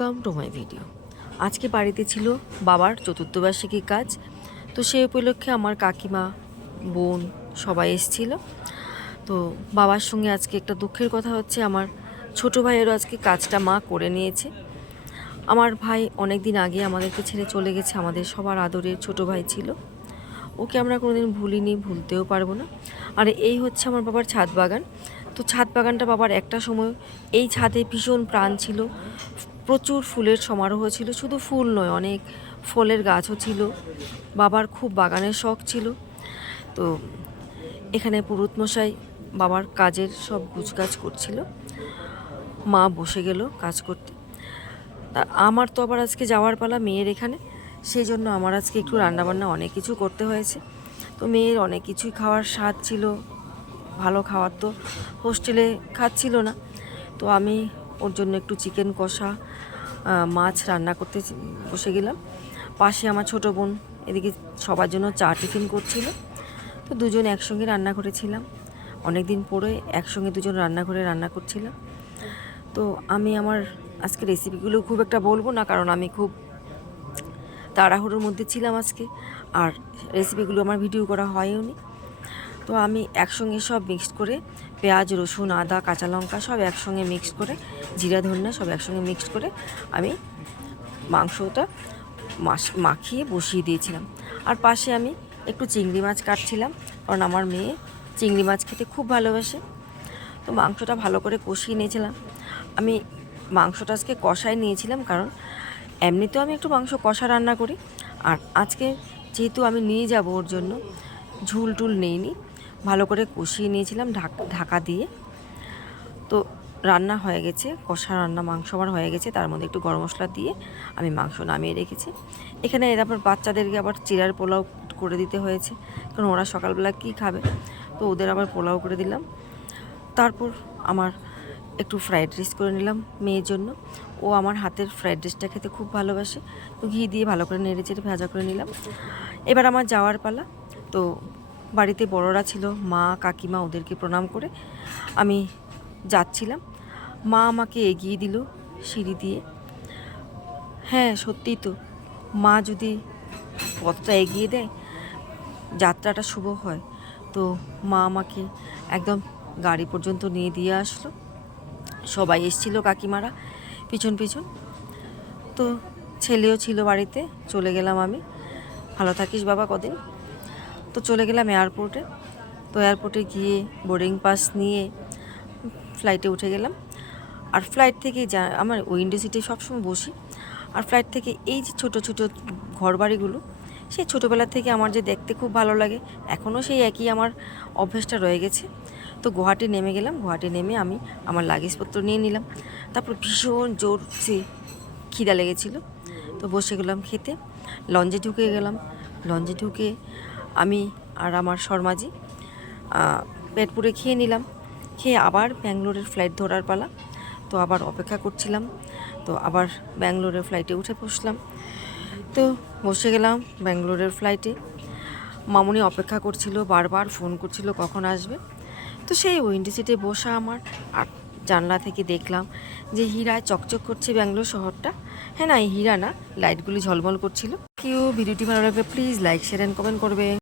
Come to my video. আজকে বাড়িতে ছিল বাবার চতুর্থবার্ষিকী কাজ, তো সেই উপলক্ষে আমার কাকিমা, বোন সবাই এসেছিল। তো বাবার সঙ্গে আজকে একটা দুঃখের কথা হচ্ছে, আমার ছোটো ভাইয়েরও আজকে কাজটা মা করে নিয়েছে। আমার ভাই অনেক দিন আগে আমাদেরকে ছেড়ে চলে গেছে, আমাদের সবার আদরের ছোটো ভাই ছিল। ওকে আমরা কোনোদিন ভুলিনি, ভুলতেও পারবো না। আর এই হচ্ছে আমার বাবার ছাদ বাগান। তো ছাদ বাগানটা বাবার একটা সময় এই ছাদে ভীষণ প্রাণ ছিল, প্রচুর ফুলের সমারোহ ছিল, শুধু ফুল নয় অনেক ফলের গাছও ছিল। বাবার খুব বাগানের শখ ছিল। তো এখানে পুরুতমশাই বাবার কাজের সব গুছগাছ করছিল, মা বসে গেল কাজ করতে। তা আমার তো আবার আজকে যাওয়ার পালা মেয়ের এখানে, সেই জন্য আমার আজকে একটু রান্নাবান্না অনেক কিছু করতে হয়েছে। তো মেয়ের অনেক কিছুই খাওয়ার স্বাদ ছিল, ভালো খাবার তো হোস্টেলে খাচ্ছিল না। তো আমি ওর জন্য একটু চিকেন কষা, মাছ রান্না করতে বসে গেলাম। পাশে আমার ছোটো বোন এদিকে সবার জন্য চা টিফিন করছিল। তো দুজন একসঙ্গে রান্না করেছিলাম, অনেক দিন পরে একসঙ্গে দুজন রান্নাঘরে রান্না করছিলাম। তো আমি আমার আজকে রেসিপিগুলো খুব একটা বলবো না, কারণ আমি খুব তাড়াহুড়োর মধ্যে ছিলাম আজকে, আর রেসিপিগুলো আমার ভিডিও করা হয়ও নি। তো আমি একসঙ্গে সব মিক্সড করে পেঁয়াজ, রসুন, আদা, কাঁচা লঙ্কা সব একসঙ্গে মিক্সড করে, জিরা, ধনিয়া সব একসঙ্গে মিক্সড করে আমি মাংসটা মাখিয়ে বসিয়ে দিয়েছিলাম। আর পাশে আমি একটু চিংড়ি মাছ কাটছিলাম, কারণ আমার মেয়ে চিংড়ি মাছ খেতে খুব ভালোবাসে। তো মাংসটা ভালো করে কষিয়ে নিয়েছিলাম। আমি মাংসটা আজকে কষাই নিয়েছিলাম, কারণ এমনিতেও আমি একটু মাংস কষা রান্না করি, আর আজকে যেহেতু আমি নিয়ে যাব ওর জন্য ঝুল টুল নেইনি, ভালো করে কষিয়ে নিয়েছিলাম ঢাকা দিয়ে। তো রান্না হয়ে গেছে, কষা রান্না মাংস আমার হয়ে গেছে, তার মধ্যে একটু গরম মশলা দিয়ে আমি মাংস নামিয়ে রেখেছি। এখানে আবার বাচ্চাদেরকে আবার চিড়ার পোলাও করে দিতে হয়েছে, কারণ ওরা সকালবেলা কী খাবে, তো ওদের আবার পোলাও করে দিলাম। তারপর আমার একটু ফ্রাইড রাইস করে নিলাম মেয়ের জন্য, ও আমার হাতের ফ্রাইড রাইসটা খেতে খুব ভালোবাসে। তো ঘি দিয়ে ভালো করে নেড়ে চেড়ে ভাজা করে নিলাম। এবার আমার যাওয়ার পালা। তো বাড়িতে বড়রা ছিল, মা, কাকিমা, ওদেরকে প্রণাম করে আমি যাচ্ছিলাম। মা আমাকে এগিয়ে দিল সিঁড়ি দিয়ে। হ্যাঁ সত্যিই তো, মা যদি পথটা এগিয়ে দেয় যাত্রাটা শুভ হয়। তো মা আমাকে একদম গাড়ি পর্যন্ত নিয়ে দিয়ে আসলো। সবাই এসেছিল, কাকিমারা পিছন পিছন। তো ছেলেও ছিল বাড়িতে। চলে গেলাম আমি। ভালো থাকিস বাবা কদিন। তো চলে গেলাম এয়ারপোর্টে। তো এয়ারপোর্টে গিয়ে বোর্ডিং পাস নিয়ে ফ্লাইটে উঠে গেলাম। আর ফ্লাইট থেকে আমার উইন্ডো সিটে সবসময় বসি। আর ফ্লাইট থেকে এই যে ছোটো ছোটো ঘরবাড়িগুলো, সেই ছোটোবেলা থেকে আমার যে দেখতে খুব ভালো লাগে, এখনও সেই একই আমার অভ্যেসটা রয়ে গেছে। তো গুয়াহাটি নেমে গেলাম। গুয়াহাটি নেমে আমি আমার লাগেজপত্র নিয়ে নিলাম। তারপর ভীষণ জোরসে খিদা লেগেছিলো, তো বসে গেলাম খেতে। লঞ্চে ঢুকে গেলাম। লঞ্চে ঢুকে আমি আর আমার শর্মাজি পেট পুরে খেয়ে নিলাম। খেয়ে আবার ব্যাঙ্গালোরের ফ্লাইট ধরার পালা। তো আবার অপেক্ষা করছিলাম। তো আবার ব্যাঙ্গালোরের ফ্লাইটে উঠে বসলাম। তো বসে গেলাম ব্যাঙ্গালোরের ফ্লাইটে। মামুনি অপেক্ষা করছিল, বারবার ফোন করছিল কখন আসবে। তো সেই উইন্ডো সিটে বসা আমার, আর জানলা থেকে দেখলাম যে হীরায় চকচক করছে ব্যাঙ্গালোর শহরটা। হ্যাঁ না, এই হীরা না, লাইটগুলি ঝলমল করছিল। কেউ ভিডিওটি ভালো লাগলে please like, share and comment করবে।